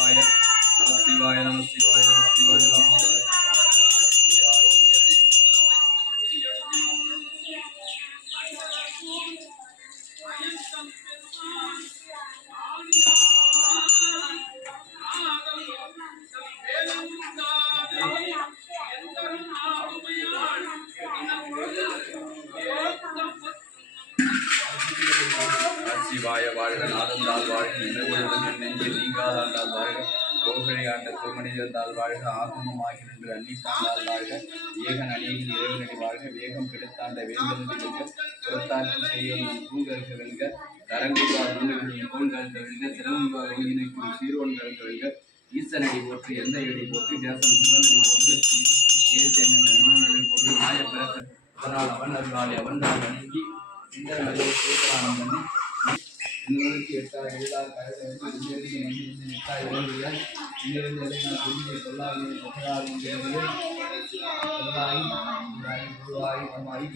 Namah Shivaya, Namah Shivaya, Namah Shivaya, Namah Shivaya. சிவாய வாழ்க நாதந்தால் வாழ்க நிலவுடன் நெஞ்சில் நீங்காதாண்டால் வாழ்க கோகழி ஆண்ட திருமணிந்தால் வாழ்க ஆகமமாகி நின்று அன்னித்தாண்டால் வாழ்க ஏகன் அநேகன் இறைவனடி வாழ்க வேகம் கெடுத்தாண்ட வேந்தனடி வெல்க புறத்தாற்று செய்யும் பூங்கருக வெல்க தரங்குவார் ஊழலும் கோள்கள் வெல்க திறங்குவார் ஒருங்கிணைக்கும் சீரோன் கருக வெல்க ஈசனடி போற்று எந்த எடி போற்று தேசம் சிவனடி போற்று போற்று நாய பிறக்க அவனால் அவன் அருளாளி அவன்தான் வணங்கி இந்த பண்ணி இன்னொருக்கு எட்டார் எழுதார் கழகம் எட்டார் இறங்குகிறார் இன்னிருந்து எல்லாம் புரிஞ்சை சொல்லாது குருவாய் அம்மாய்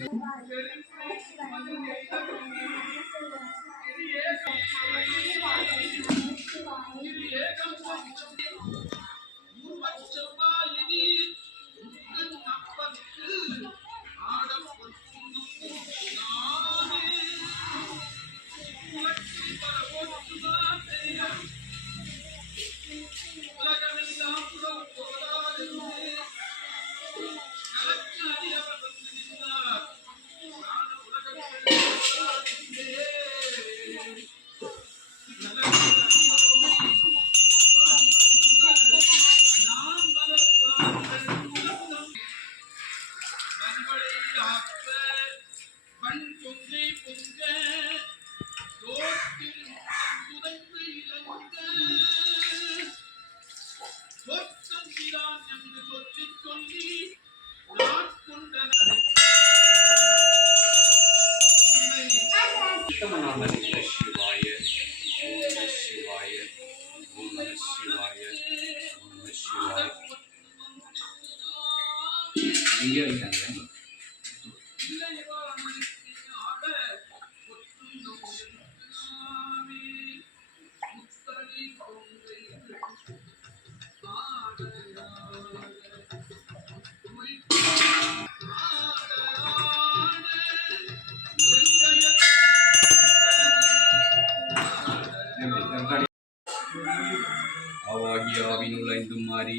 ஆவாகி ஆவினுள் ஐந்தும் மாறி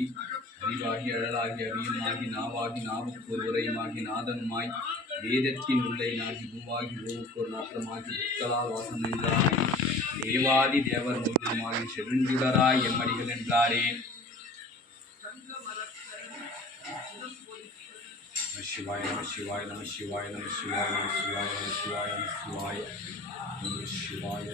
அறிவாகி அழலாகி அவியமாகி நாவாகி நாவுக்கு ஒரு உரையுமாகி நாதனுமாய் வேதத்தின் உள்ளை நாகி பூவாகி பூவுக்கு ஒரு நாற்றமாகி புத்தலால் வாசம் நின்றாய் தேவாதி தேவர் முழுவதுமாகி செழுஞ்சுடராய் எம்மடிகள் என்றாரே. சிவாய நம சிவாய நம சிவாய நம சிவாய நம சிவாய நம சிவாய நம சிவாய நம சிவாய.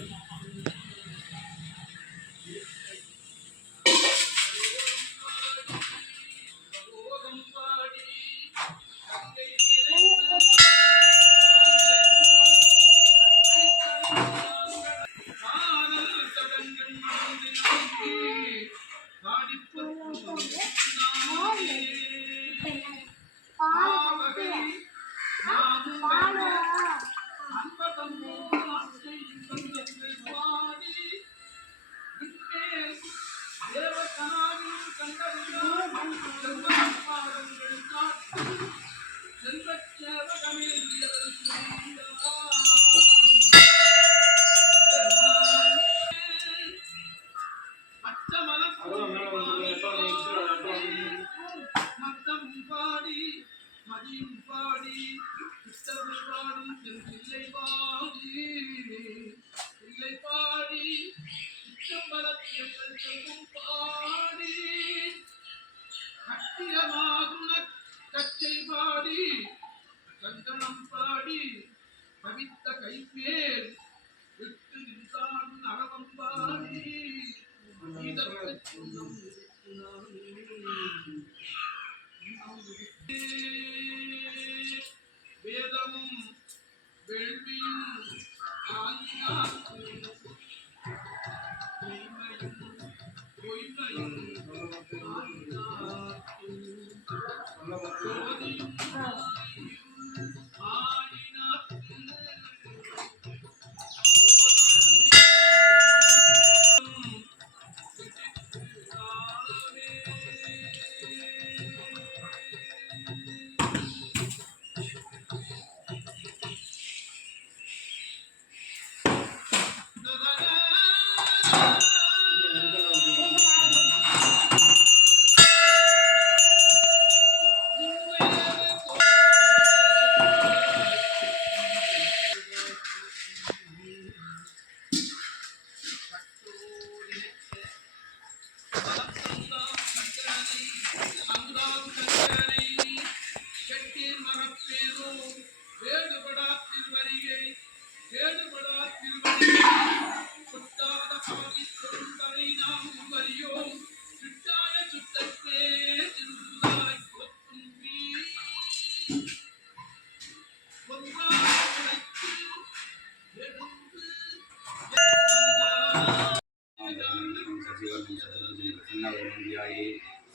प्रसन्नवरमन्दियाये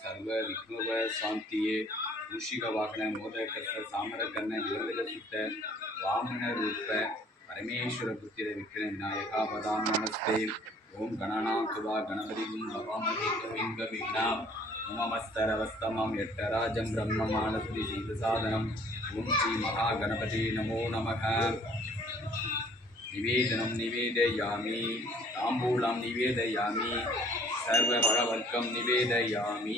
सर्वविघ्नोप शान्तिये मूषिकवाहन मोदकर्ष सामरकर्ण विवर्धकसुत वामनरूप परमेश्वरपुत्र विघ्नविनायका वदां नमस्ते। ओं गणनाथवा गणपतिं भवामहे कविं कवीनां नमस्तरवस्तमं यट्टराजं ब्रह्ममानस्ति शीतसाधनम् ओं श्री महागणपति नमो नमः। निवेदनं निवेदयामि ताम्बूलं निवेदयामि सर्वफलवर्गं निवेदयामि।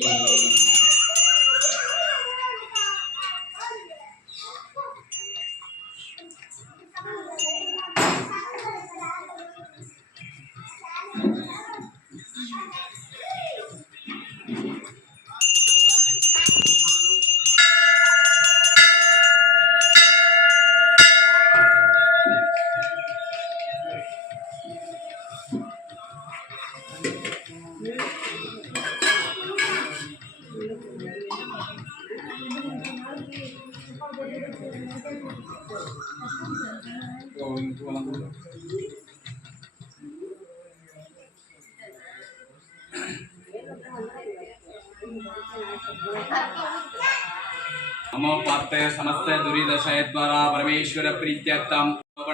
नमो पार्थय समस्त दुरीदशयद्वारा परमेश्वर प्रीत्यर्थम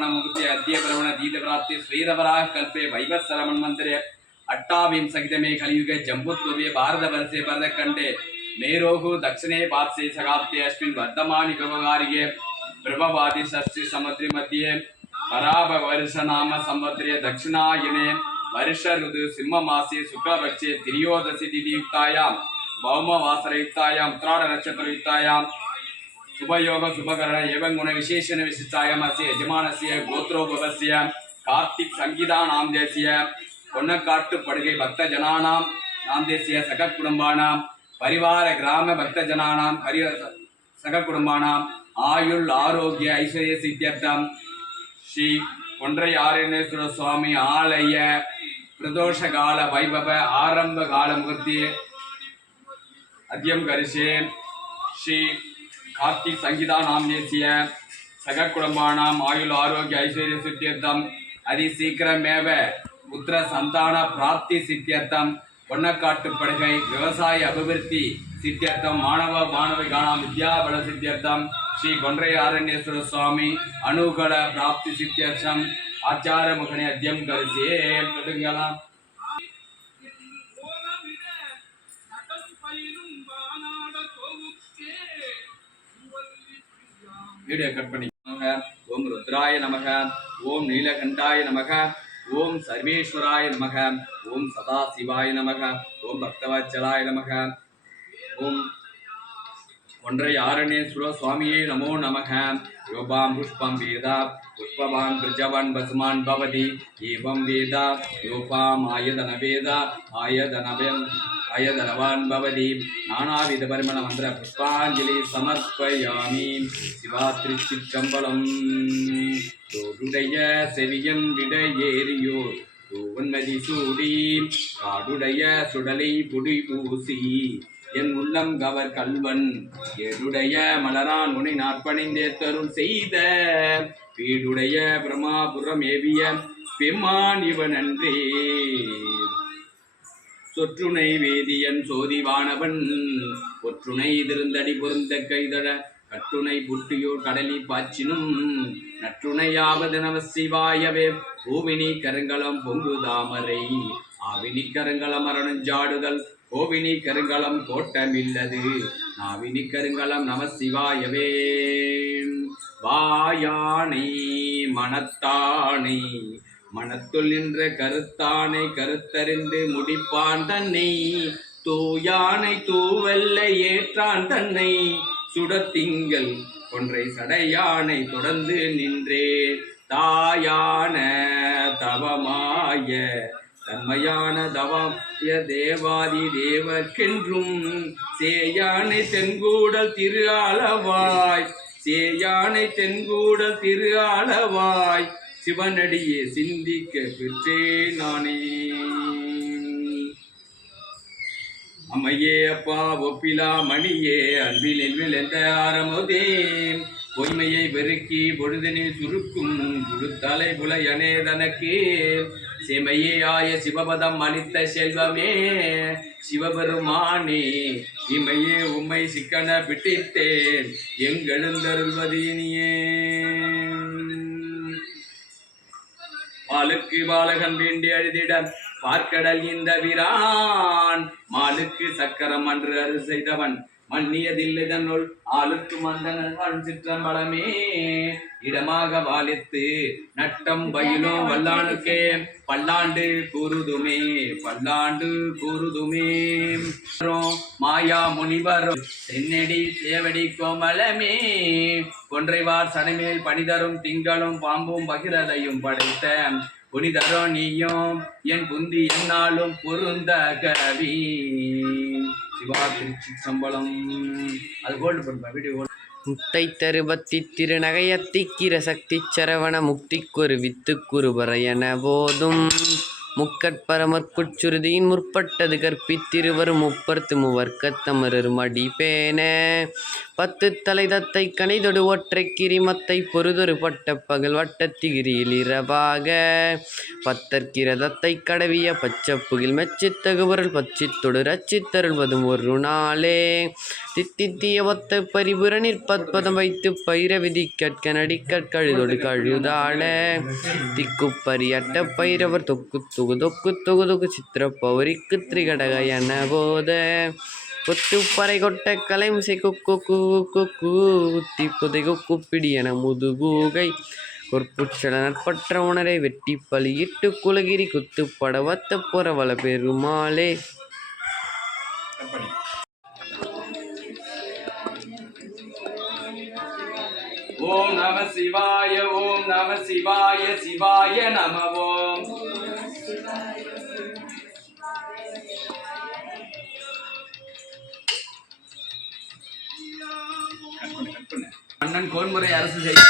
मुक्ति अद्य प्रवण दीद प्राप्ति श्रीरवराह कल्पे वैवत्सर मन्वंतरे अट्टाविंशतितमे कलियुगे जम्बुद्वीपे भारतवर्षे भरतखण्डे मेरोः दक्षिणे पार्श्वे शकाब्दे अस्मिन् वर्धमानि व्यवहारिके प्रभवादि षष्ठी समुद्री मध्ये पराभवर्षनाम संवत्सरे दक्षिणायने वर्ष ऋतु सिंहमासे शुक्लपक्षे त्रयोदशी तिथियुक्तायां भौमवासरयुक्तायां उत्तरायण नक्षत्रयुक्तायां शुभयोग शुभकरण एवं गुण विशेषण विशिष्टायामस्य यजमानस्य गोत्रोद्भवस्य कार्तिक संगीता नामदेस्य பொன்னக்காட்டு படுகை பக்தஜனானாம் நாமதேசிய சககுடும்பானாம் परिवार ग्राम भक्तजनानां हरि सगकुटुंबानां आयुल आरोग्य ऐश्वर्य सिद्ध्यर्थं श्री कोण्ड्रै आरण्येश्वर स्वामी आलय प्रदोष काल वैभव आरंभ काल मुहूर्ते अद्यम करिष्ये। श्री कार्तिक संगीता नामदेस्य सगकुटुंबानां आयुल आरोग्य ऐश्वर्य सिद्ध्यर्थं अतिशीघ्रमेव पुत्र संतान प्राप्ति सिद्ध्यर्थं பொன்னக்காட்டு படுகை விவசாய அபிவிருத்தி சித்தியர்த்தம் மாணவ மாணவிகானாம் வித்யாபல சித்தியர்த்தம் ஸ்ரீ கொன்றை ஆரண்யேஸ்வர சுவாமி அனுகூல பிராப்தி சித்தியர்த்தம் ஆச்சார முகனே அத்தியம் கரிசே கொடுங்களாம் வீடியோ கட் பண்ணி ஓம் ருத்ராய நமக ஓம் நீலகண்டாய நமக ओम सर्वेश्वराय नमः ओम सदाशिवाय नमः ओम भक्तवत्सलाय नमः ओम कोण्ड्रै आरण्येश्वर स्वामिये नमो नमः। योबां पुष्पं वेद पुष्पवान् प्रजवान् वसुमान् भवति एवं वेद योपाम् आयतन वेद आयतनवान् भवति नानाविध परिमल मन्त्र पुष्पाञ्जलि समर्पयामि। शिवात्रिचित्रम्बलम् தோடுடைய செவியன் விடையேறியோர் தூவன்மதி சூடி காடுடைய சுடலை புடி பூசி என் உள்ளம் கவர் கல்வன் ஏடுடைய மலரான் உனை நாற்பணிந்தே தருள் செய்த வீடுடைய பிரமாபுரம் ஏவிய பெம்மான் இவன் அன்றே சொற்றுணை வேதியன் சோதிவானவன் ஒற்றுணை திருந்தடி பொருந்த கைதழ கட்டுணை புட்டியோர் கடலி பாச்சினும் நற்றுணையாவது நம சிவாயவே பூவினி கருங்கலம் பொங்கு தாமரை ஆவினி கருங்கலம் அரணுஞ்சாடுதல் கோவினி கருங்கலம் கோட்டமில்லது நாவினி கருங்கலம் நம சிவாயவே வாயானை மனத்தானை மனத்துள் நின்ற கருத்தானை கருத்தறிந்து முடிப்பான் தன்னை தூயானை தூவல்ல ஏற்றான் தன்னை சுடத்திங்கள் கொன்றை சடையானை தொடர்ந்து நின்றே தாயான தவமாய தன்மையான தவய தேவாதி தேவர்க்கென்றும் சேயானை தென்கூடல் திரு ஆளவாய் சேயானை தென்கூடல் திரு ஆளவாய் சிவனடியே சிந்திக்க பெற்றே நானே அம்மையே அப்பா ஒப்பிலா மணியே அன்பில் விளைந்த ஆரமுதே பொய்மையை வெறுக்கி பொழுதனில் சுருக்கும் குடுத்தலை புலையனே தனக்கு செமையாய சிவபதம் அளித்த செல்வமே சிவபெருமானே இமையே உம்மை சிக்கன பிட்டித்தேன் எங்கெழுந்தருள்வதீனியே. பாலுக்கு பாலகன் வேண்டி அழுதிட பார்க்கடல் இந்த விரான் மாலுக்கு சக்கரம் அன்று அரு செய்தவன் மன்னியதில்லை தன்னுள் ஆளுக்கு மந்தனன் சிற்றம்பலமே இடமாக வாலித்து நட்டம் பயிலோ வல்லானுக்கே பல்லாண்டு கூறுதுமே பல்லாண்டு கூறுதுமே. மாயா முனிவரும் தென்னடி சேவடி கோமலமே கொன்றைவார் சடைமேல் பணிதரும் திங்களும் பாம்பும் பகிரதையும் படைத்த புனிதரோ நீயும் என் புந்தி என்னாலும் பொருந்த கவி. சிவா திருச்சி சம்பளம் அது கோல்டு பண்ணுப்பா வீடியோ. முட்டை தருபத்தி திருநகையத்திக்கிர சக்தி சரவண முக்திக்குரு வித்துக்குரு பறையன போதும் முக்கட்பரமற்குச்சுருதியின் முற்பட்டது கற்பித்திருவரும் முப்பர்த்து மூவர்க்கத்தமரர் மடிபேன பத்து தலை தத்தை கனைதொடு ஒற்றை கிரிமத்தை பொறுதொரு பட்ட பகல் வட்டத்திகிரியில் இரவாக பத்தற்கிரதத்தை கடவிய பச்சப்புகில் மெச்சித்தகுபொருள் பச்சித்தொடு ரச்சித்தருள்வதும் ஒரு நாளே தித்தித்திய ஒத்த பரிபுர நிற்பத்பதம் வைத்து பயிர விதி கற்க நடிக்கழுதொடு கழுதாள திக்குப்பரியட்ட பைரவர் தொக்கு தொகு தொக்கு தொகு தொகு சித்திர பௌரிக்கு திரிகடக என போத கொத்துப்பறை கொட்ட கலைமிசை கொக்கு குத்தி புதை கொக்குப்பிடி என முதுகூகை கொற்புச்சல நற்பற்ற உணரை வெட்டி பலியிட்டு குலகிரி குத்து படவத்த புறவள பெருமாளே. ஓம் நம சிவாய ஓம் நம சிவாய சிவாய நம ஓம். மன்னன் கோன்முறை அரசு செய்ய